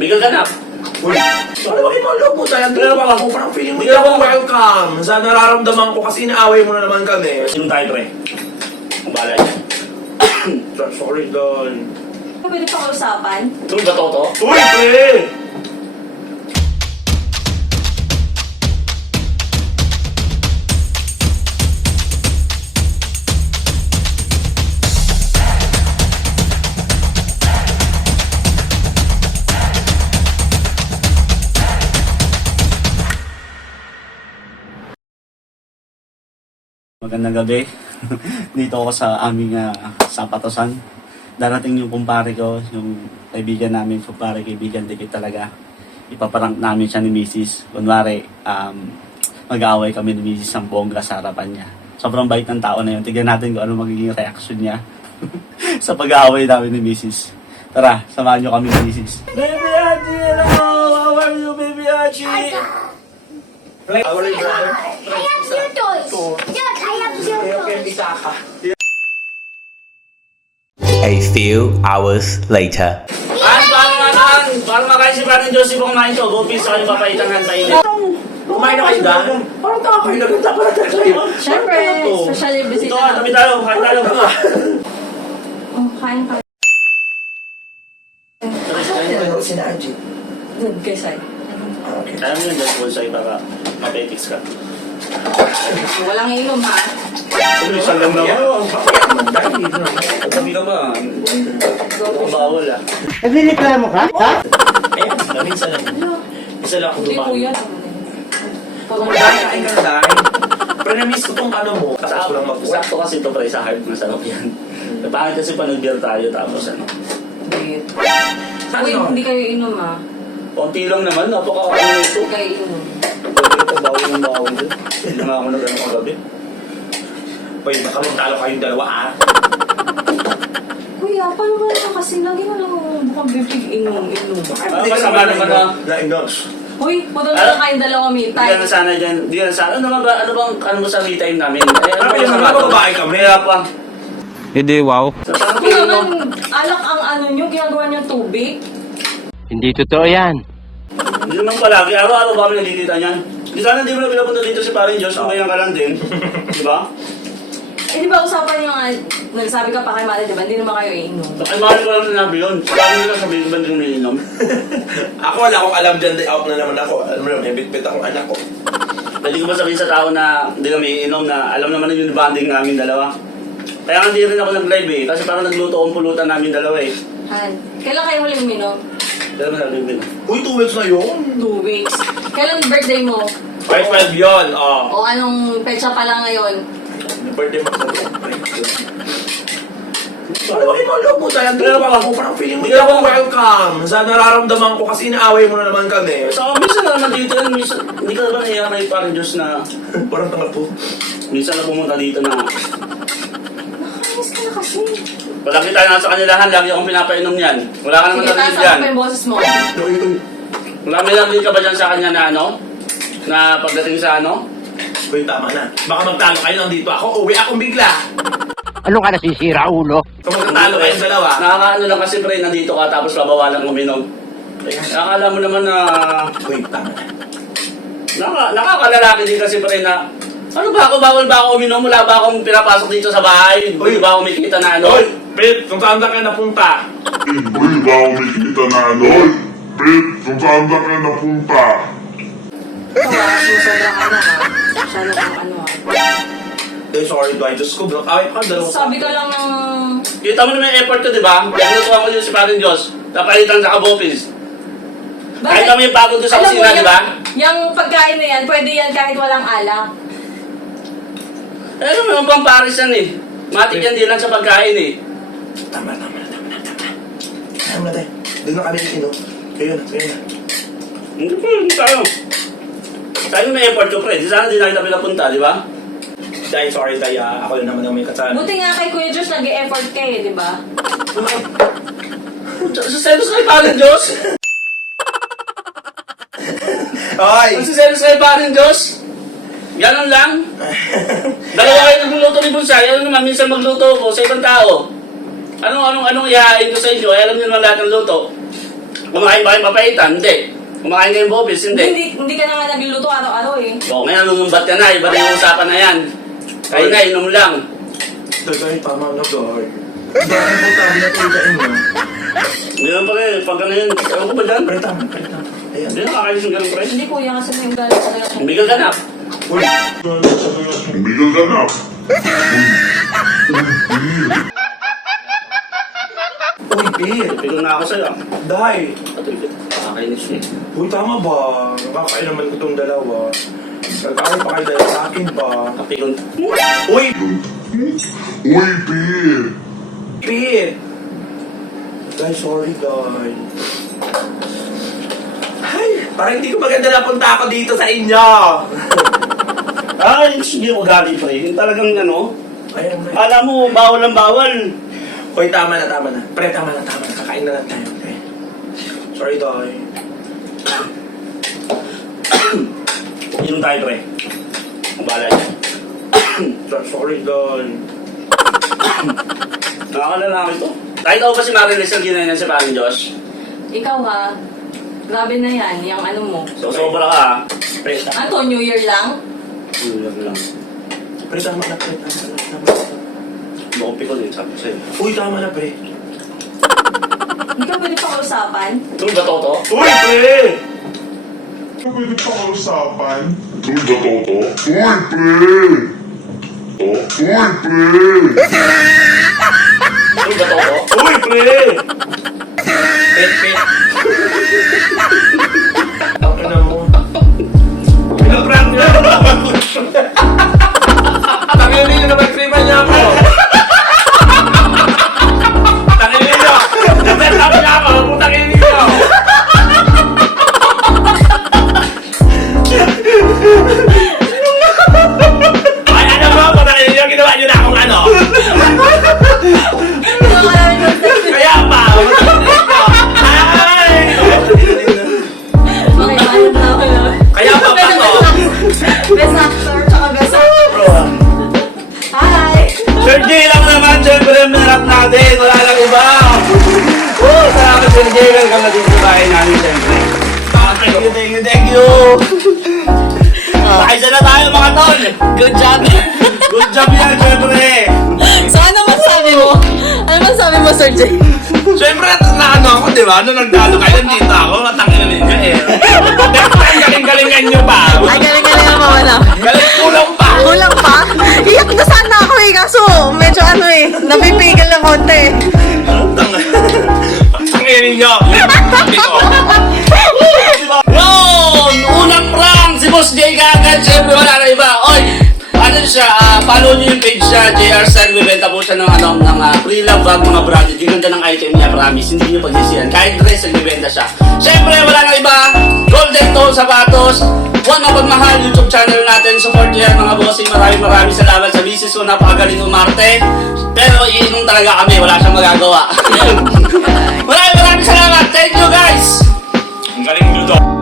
Tumigil ka na. Uy, ano bakit mo loob mo tayo? Pero ako parang feeling mo hindi ako welcome. Sa nararamdaman ko kasi inaaway mo na naman kami. Sino tayo, pre? Ang bala niya. Sorry, Don. Pwede pa kausapan? Tuloy ba to? Uy, pre! Magandang gabi. Dito ako sa aming sapatosan. Darating yung kumpare ko, yung kaibigan namin, kumpare, kaibigan, dikit talaga. Ipaparang namin siya ni Mrs. Kunwari, mag-aaway kami ni Mrs. ng bongga sa harapan niya. Sobrang bait ng tao na yun. Tignan natin kung ano magiging reaction niya sa pag-aaway namin ni Mrs. Tara, samahan niyo kami ni Mrs. Baby Haji, hello! How are you, Baby Haji? Our brother. I have your toys. Yes, I have your toys. A few hours later. Paano makain si Paring Josie kung kumain siya? Gopis sa kanyang papaitan ng painit. Kumain na kayo dahil. Parang taka kayo naganda para tayo. Siyempre, especially Ito, busy tabi tayo, kain tayo. Oh, kain ka. Si Angie. Good, kay Alam mo yun, just full sa'yo para mapetics ka. Walang inom ha? Isang lang naman. Tabi ka ba? Bawal ah. Nagreklamo ka? Ha? Ayan, dami isa lang. Isa lang ako Hindi dumaan. kuya. Dahil kain ka na dahil. Pero na-miss ko tong ano mo. Tapos ko lang mag-usap. Sakto kasi ito pre, sa hard masarap yan. Napangit kasi pa nag-beer tayo tapos ano. Uy, hindi kayo inom ha? Konti lang naman, napaka-ano ito. Hindi kayo inom. Pwede ko bawal ng bawal din. Hindi nga ako nag-ano kagabi. Uy, baka magtalo kayong dalawa ah. Kuya, paano ba naman kasi lagi na lang bukang bibig inom. Masama naman na. Laingos. Uy, puto na lang kayong dalawa me Hindi ka na time. sana dyan. Hindi ka na sana. Ano bang, ano mo sa me time namin? Eh, Ano yung masama mga to? babae kami? Kaya pa. Hindi, wow. Sa parang Kung feeling mo. naman alak ang ano nyo, ginagawa nyo tubig. Hindi totoo yan. Hindi naman palagi. Araw-araw ba kami nagkikita niyan? Di sana hindi mo na pinapunta dito si Paring Diyos. Kung ka lang din. Di ba? Eh di ba usapan nyo nga, nagsabi ka pa kay Mali, di ba? Hindi naman kayo iinom. Ay, mahal ko lang sinabi yun. Sabi nila sabihin ba din umiinom? Ako wala akong alam dyan. Day out na naman ako. Alam mo naman, may bit-bit akong anak ko. Pwede ko ba sabihin sa tao na hindi kami iinom na alam naman yung bonding namin dalawa? Kaya nga hindi rin ako nag-live eh. Kasi parang nagluto akong pulutan namin dalawa eh. Han, kailan kayo huling uminom? Kaya naman nag-live din. Uy, 2 weeks na yun. 2 weeks. Kailan birthday mo? Ay, 12 yun. Oh. O anong petsa pala ngayon? Birthday mo sa ano bakit mo loob mo tayo? Pero ako parang feeling mo hindi ako welcome. Sa nararamdaman ko kasi inaaway mo na naman kami. So, minsan na naman dito yan. Minsan, hindi ka ba naiyak na yung Paring Diyos na Parang tanga po. minsan na pumunta dito na Nakakainis ka na kasi. palagi tayo nasa kanilahan, lagi akong pinapainom niyan. Wala ka naman Sige, taas narinig ako yan. pa yung boses mo. Uy, uy. Wala may narinig ka ba dyan sa kanya na ano? Na pagdating sa ano? Uy, tama na. Baka magtalo kayo nandito ako. Uwi akong bigla. Ano ka nasisira, ulo? Kung magtatalo kayong dalawa. Nakakaano lang kasi pre, nandito ka tapos babawalan uminom. Akala mo naman na Uy, tama na. nakakalalaki din kasi pre na ano ba ako, bawal ba ako uminom? Wala ba akong pinapasok dito sa bahay? Hindi ba ako may kita na ano? Uy, Pete, kung saan ka napunta? Uy, ba ako nakikita na ano? Pete, kung saan ka napunta? Sobra ka na ha. Masyado kang ano ha. Eh, sorry, Dwight. Diyos ko, bro. Away pa, dalawa. Sabi ka lang ng... Kita mo naman yung effort ko, di ba? Kaya natuwa ko yun si Paring Diyos. Napalitan sa kabopis. Kahit kami yung pagod doon sa Alam mo, kusina, di ba? Yung pagkain na yan, pwede yan kahit walang alak. Eh, ano naman pang paris yan eh. Matik yan din lang sa pagkain eh. Tama. Tama na tayo. Doon na kami inom. Kayo na. Hindi po, hindi tayo. Tayo may effort ko, pre. Di sana di na kita pinapunta, di ba? Dahil sorry, Day. Ako yun naman ang may kasalanan. Buti nga kay Kuya Josh, nag-e-effort kayo, di ba? Sa selos kay Paring Diyos? Hoy! Sa selos kay Paring Diyos? Ganon lang? Dalawa kayo nagluluto ni Bonsai. Ano naman, minsan magluto ko sa ibang tao. Anong ihahain ko sa inyo? Alam niyo naman lahat ng luto. Kumain ba kayo papaitan? Hindi. Kumain kayo bopis? Hindi. Hindi ka na nga nagluluto araw-araw eh. O, ngayon lulumbat ka na. Iba na yung usapan na yan. Kayo na, inom lang. Dahil tama na, Doy. Dahil po tayo na kain mo. Hindi lang pala eh. Pag ano yun, ewan ko ba dyan? Pre, tama. Ayan. Hindi na kakainis yung ganun, pre. Hindi kuya kasi may ugali talaga. Umigal ka na. Uy, Umigal ka na. uy, Pir. Pigo na ako sa'yo. Day. Kakainis eh. Uy, tama ba? Nakakain naman ko itong dalawa. Nagkakain pa kayo dahil sa akin ba? Kapigon. Uy, Uy, Pir. Pir. Day, sorry, Day. Ay, parang hindi ko maganda napunta ako dito sa inyo. Ay, sige ko gali, pre. Yung talagang ano, Ayan, pre. alam mo, bawal ang bawal. Uy, tama na. Pre, tama na. Kakain na lang tayo, pre. Sorry, Day. Inom tayo, pre. Ang bahala niya. Sorry, Day. Nakakalala ito. Kahit ako ba si Marilis ang ginayan si Paring Josh? Ikaw ha, grabe na yan, yung ano mo. So, sobra ka ha. Pre, tama. Ano, New Year lang? Yun lang. Pre, tama na. Makupi ko din, sabi ko sa'yo. Uy, tama na, pre. Hindi ka pwede pag-usapan? Ito ba to? Uy, pre! Pwede pa kausapan? Ito ba to? Uy, pre. Uy, pre. Ito ba to? Uy, pre! Pet. Ang ina mo. Pinaprank niya ako. Tangin ninyo na mag-creaman niya ako. Tangin ninyo. Nag-set-up niya ako. Putangin ninyo. Ay, ano mo? Putangin ninyo. Ginawa niyo na akong ano. Kaya pa. Ay! Okay, bayad na ako lang. Kaya pa pa to. Best actor, tsaka best actor. Hi! Sir J lang naman, syempre, minarap natin. Wala lang iba. Salamat, Sir J. Welcome na din sa bahay namin, syempre. Thank you. Pakisa na tayo, mga tol. Good job! Good job yan, syempre. So, ano masabi mo? Ano masabi mo, Sir Jay? Siyempre, na ano ako, di ba? Nung nagdalo kayo, nandito ako, matangin na ninyo eh. Galing-galingan nyo pa. Ay, galing-galing ang mga na. Galing kulang pa. Kulang pa? Iyak na sana ako eh, kaso medyo ano eh, napipigil ng konti. Tangin ninyo. Yun! Unang prank! Si Boss J kagad, syempre, wala na iba. Oy! Ano siya, follow niyo yung page siya, JR Sen, bibenta po siya ng pre-love bag, mga branded. Ganda ng item niya, promise, hindi niyo pagsisiyan. Kahit dress, nagbibenta siya. Siyempre, wala nang iba, Golden Toe Sapatos, one of mahal YouTube channel natin. Support niyo yan, mga bossing. Maraming salamat sa business ko, napakagaling umarte. Pero iinom talaga kami, wala siyang magagawa. Maraming salamat, thank you guys! Ang galing nyo to.